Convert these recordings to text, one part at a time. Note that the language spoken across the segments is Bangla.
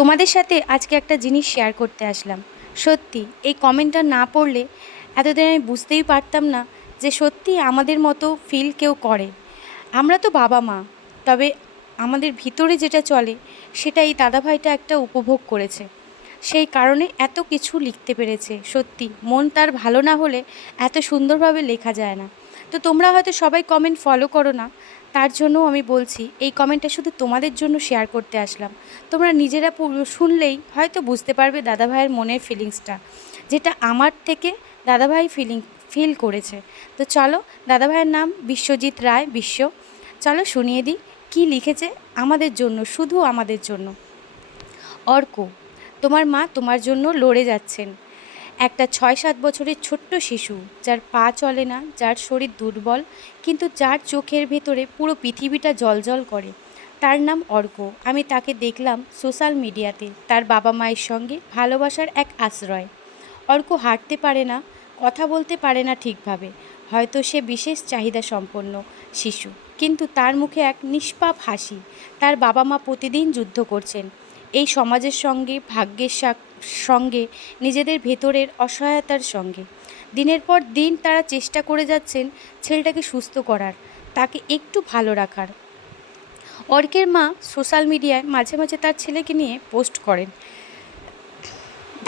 তোমাদের সাথে আজকে একটা জিনিস শেয়ার করতে আসলাম। সত্যি এই কমেন্টটা না পড়লে এতদিন আমি বুঝতেই পারতাম না যে সত্যি আমাদের মতো ফিল কেউ করে। আমরা তো বাবা মা, তবে আমাদের ভিতরে যেটা চলে সেটা এই দাদাভাইটা একটা উপভোগ করেছে, সেই কারণে এত কিছু লিখতে পেরেছে। সত্যি মন তার ভালো না হলে এত সুন্দরভাবে লেখা যায় না। তো তোমরা হয়তো সবাই কমেন্ট ফলো করো না, তার জন্য আমি বলছি এই কমেন্টটা শুধু তোমাদের জন্য শেয়ার করতে আসলাম। তোমরা নিজেরা শুনলেই হয়তো বুঝতে পারবে দাদাভাইয়ের মনের ফিলিংসটা, যেটা আমার থেকে দাদাভাই ফিল করেছে। তো চলো, দাদাভাইয়ের নাম বিশ্বজিৎ রায় বিশ্ব। চলো শুনিয়ে দিই কী লিখেছে আমাদের জন্য, শুধু আমাদের জন্য। অর্ক, তোমার মা তোমার জন্য লড়ে যাচ্ছেন। একটা 6-7 বছরের ছোট্ট শিশু, যার পা চলে না, যার শরীর দুর্বল, কিন্তু যার চোখের ভেতরে পুরো পৃথিবীটা জ্বলজ্বল করে, তার নাম অর্ক। আমি তাকে দেখলাম সোশ্যাল মিডিয়াতে, তার বাবা মায়ের সঙ্গে ভালোবাসার এক আশ্রয়। অর্ক হাঁটতে পারে না, কথা বলতে পারে না ঠিকভাবে, হয়তো সে বিশেষ চাহিদা সম্পন্ন শিশু, কিন্তু তার মুখে এক নিষ্পাপ হাসি। তার বাবা মা প্রতিদিন যুদ্ধ করছেন এই সমাজের সঙ্গে, ভাগ্যের সঙ্গে, নিজেদের ভেতরের অসহায়তার সঙ্গে। দিনের পর দিন তারা চেষ্টা করে যাচ্ছেন ছেলেটাকে সুস্থ করার, তাকে একটু ভালো রাখার। অর্কের মা সোশ্যাল মিডিয়ায় মাঝে মাঝে তার ছেলেকে নিয়ে পোস্ট করেন,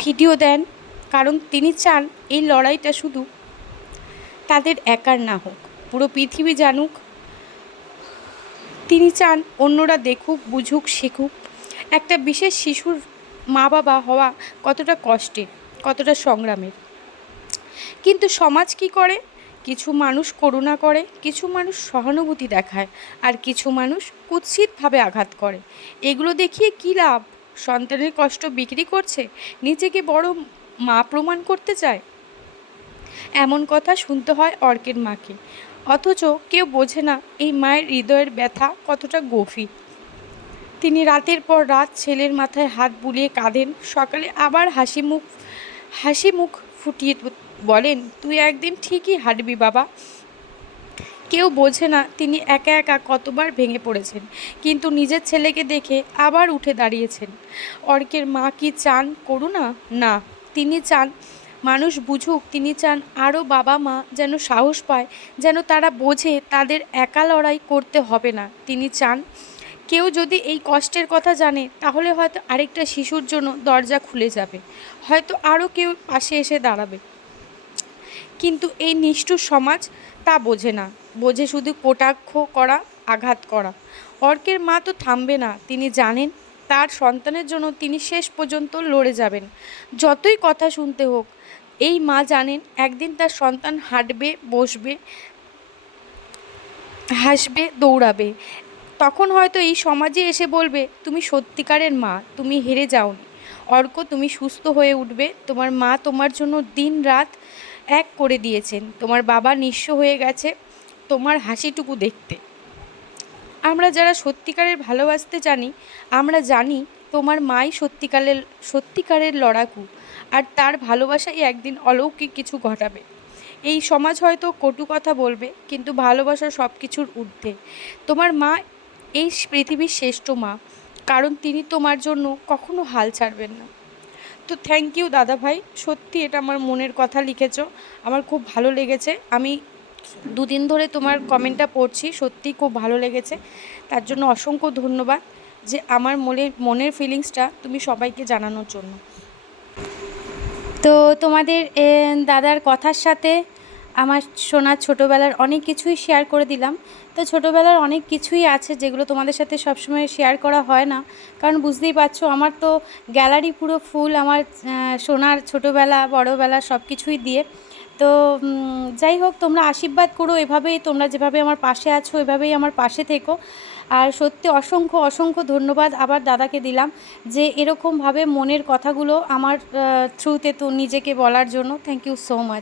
ভিডিও দেন, কারণ তিনি চান এই লড়াইটা শুধু তাদের একার না হোক, পুরো পৃথিবী জানুক। তিনি চান অন্যরা দেখুক, বুঝুক, শিখুক একটা বিশেষ শিশুর মা বাবা হওয়া কতটা কষ্টের, কতটা সংগ্রামের। কিন্তু সমাজ কি করে? কিছু মানুষ করুণা করে, কিছু মানুষ সহানুভূতি দেখায়, আর কিছু মানুষ কুৎসিতভাবে আঘাত করে। এগুলো দেখিয়ে কী লাভ? সন্তানের কষ্ট বিক্রি করছে, নিজেকে বড় মা প্রমাণ করতে চায়। এমন কথা শুনতে হয় অর্কের মাকে, অথচ কেউ বোঝে না এই মায়ের হৃদয়ের ব্যথা কতটা গভীর। তিনি রাতের পর রাত ছেলের মাথায় হাত বুলিয়ে কাঁদেন, সকালে আবার হাসি মুখ ফুটিয়ে বলেন, তুই একদিন ঠিকই হাঁটবি বাবা। কেউ বোঝে না তিনি একা একা কতবার ভেঙে পড়েছেন, কিন্তু নিজের ছেলেকে দেখে আবার উঠে দাঁড়িয়েছেন। অর্কের মা কি চান করুণা? না, তিনি চান মানুষ বুঝুক। তিনি চান আরও বাবা মা যেন সাহস পায়, যেন তারা বোঝে তাদের একা লড়াই করতে হবে না। তিনি চান কেউ যদি এই কষ্টের কথা জানে, তাহলে হয়তো আরেকটা শিশুর জন্য দরজা খুলে যাবে, হয়তো আরও কেউ পাশে এসে দাঁড়াবে। কিন্তু এই নিষ্ঠুর সমাজ তা বোঝে না, বোঝে শুধু কটাক্ষ করা, আঘাত করা। অর্কের মা তো থামবে না, তিনি জানেন তার সন্তানের জন্য তিনি শেষ পর্যন্ত লড়ে যাবেন, যতই কথা শুনতে হোক। এই মা জানেন একদিন তার সন্তান হাঁটবে, বসবে, হাসবে, দৌড়াবে। তখন হয়তো এই সমাজে এসে বলবে, তুমি সত্যিকারের মা, তুমি হেরে যাওনি। অর্ক, তুমি সুস্থ হয়ে উঠবে। তোমার মা তোমার জন্য দিন রাত এক করে দিয়েছেন। তোমার বাবা নিঃস্ব হয়ে গেছে তোমার হাসিটুকু দেখতে। আমরা যারা সত্যিকারের ভালোবাসতে জানি, আমরা জানি তোমার মাই সত্যিকারের লড়াকু, আর তার ভালোবাসাই একদিন অলৌকিক কিছু ঘটাবে। এই সমাজ হয়তো কটু কথা বলবে, কিন্তু ভালোবাসা সব কিছুর ঊর্ধ্বে। তোমার মা এই পৃথিবীর শ্রেষ্ঠ মা, কারণ তিনি তোমার জন্য কখনো হাল ছাড়বেন না। তো থ্যাংক ইউ দাদা ভাই, সত্যি এটা আমার মনের কথা লিখেছো, আমার খুব ভালো লেগেছে। আমি দুদিন ধরে তোমার কমেন্টটা পড়ছি, সত্যিই খুব ভালো লেগেছে। তার জন্য অসংখ্য ধন্যবাদ, যে আমার মনের ফিলিংসটা তুমি সবাইকে জানানোর জন্য। তো তোমাদের দাদার কথার সাথে আমার শোনার ছোটোবেলার অনেক কিছুই শেয়ার করে দিলাম। তো ছোটোবেলার অনেক কিছুই আছে যেগুলো তোমাদের সাথে সবসময় শেয়ার করা হয় না, কারণ বুঝতেই পারছো আমার তো গ্যালারি পুরো ফুল আমার শোনার ছোটোবেলা বড়োবেলা সব কিছুই দিয়ে। তো যাই হোক, তোমরা আশীর্বাদ করো, এভাবেই তোমরা যেভাবে আমার পাশে আছো এভাবেই আমার পাশে থেকো। আর সত্যি অসংখ্য অসংখ্য ধন্যবাদ আবার দাদাকে দিলাম, যে এরকমভাবে মনের কথাগুলো আমার থ্রুতে তো নিজেকে বলার জন্য। Thank you so much.